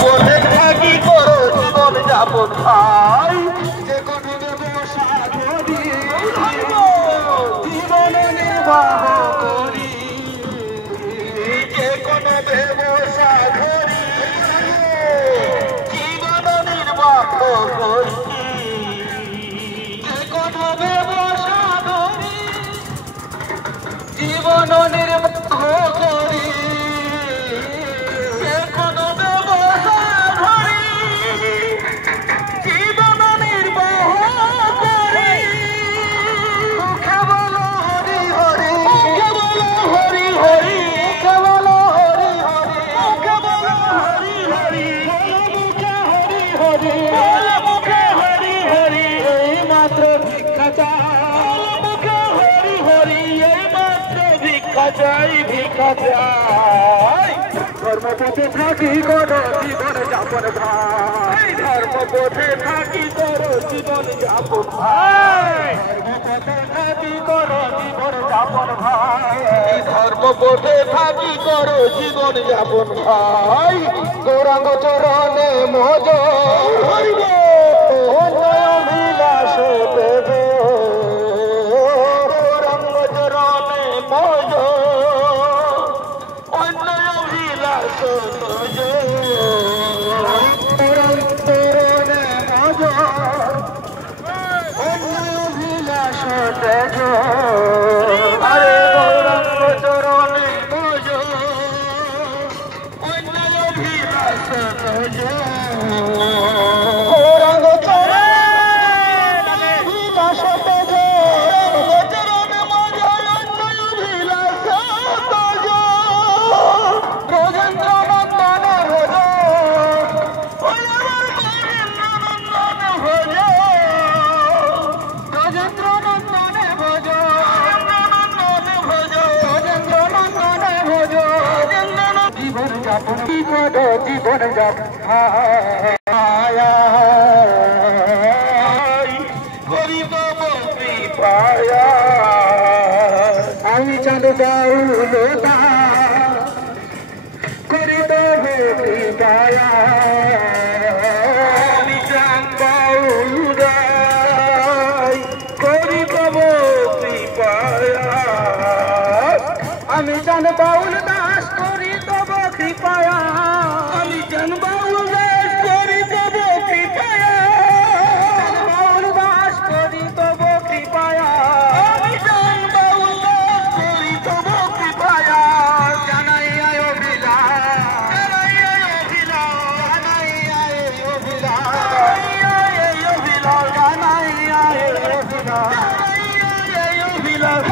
পথে থাকি করো জীবন যাপন ভাই যে কোনো ব্যবসা করি জীবন নির্বাহ করি যে কোনো ব্যবসা করি জীবন নির্বাহ করি যে কোনো ব্যবসা করি জীবন নির্বাহ করি ধর্মপথে থাকি করো জীবন যাপন ভাই ধর্মপথে থাকি করো জীবন যাপন ভাই ধর্মপথে থাকি করো জীবন যাপন ভাই ধর্মপথে থাকি করো জীবন যাপন ভাই গৌরাঙ্গ চরণে মজ অভিলাষ দেবে গৌরাঙ্গ চরণে মজ আরে গৌরাঙ্গ চরণে মজ অন্যায় অভিলাষ গৌরাঙ্গ চরণে অভিলাষ চরণে মজ অন্যায় অভিলাষ ব্রজেন্দ্র নন্দনে ভজ ব্রজেন্দ্র নন্দনে ভজ জীবন যাপন কি করো জীবন যাপন গরিব বন্দি পায়া আমি চাঁদ বাউলতা করি তবে পায়া আমি চাঁদ বাউলাই করি তবে পায়া আমি চাঁদ বাউল দাস করি তব কৃপায়া আমি চাঁদ বাউল দাস করি তব কৃপায়া বাউল দাস করি তব কৃপায়া আমি চাঁদ বাউল দাস করি তব কৃপায়া জানাই আয় অভিলাষ জানাই আয় অভিলাষ জানাই আয় অভিলাষ জানাই আয় অভিলাষ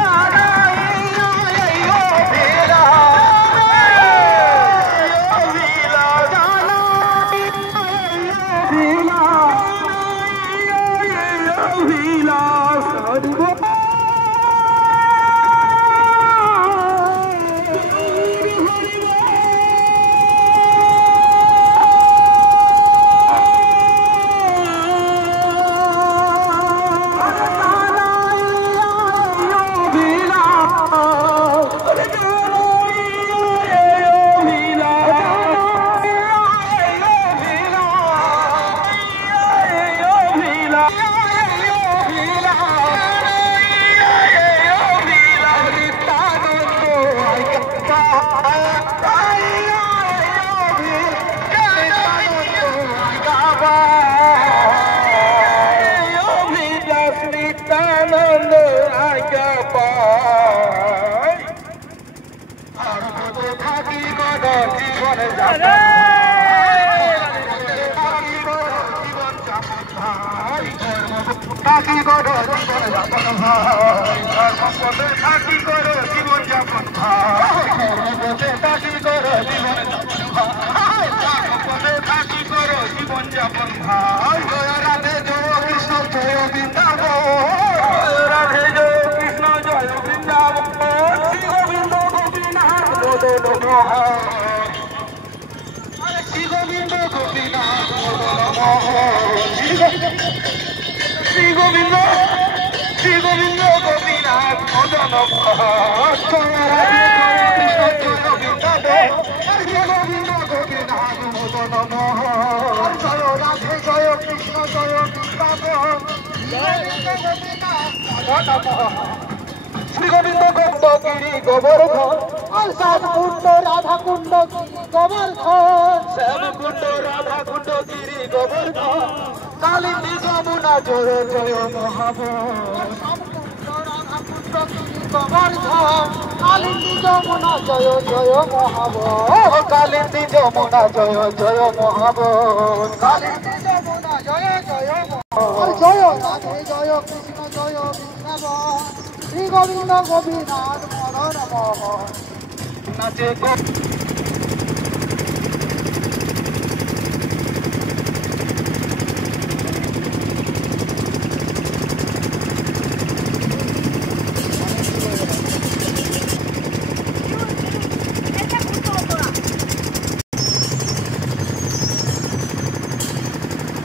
নমঃ জয় রাধে জয় কৃষ্ণ জয় বৃন্দাবন শ্রী গোবিন্দ গোবিন্দ গিরি গোবর্ধন শ্যামকুণ্ড রাধাকুণ্ড গোবর্ধন শ্যামকুণ্ড রাধাকুণ্ড গিরি গোবর্ধন কালিন্দী যমুনা জয় জয় মহাবন গোবর্ধন কালিন্দী যমুনা জয় জয় মহাবন কালিন্দী যমুনা জয় জয় মহাবন কালিন্দী যমুনা জয় জয় মহাবন জয় রাধে জয় কৃষ্ণ জয় বৃন্দাবন শ্রী গোবিন্দ গোপীনাথ মদন মোহন নাচে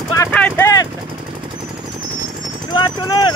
পাঠাইছেন চলুন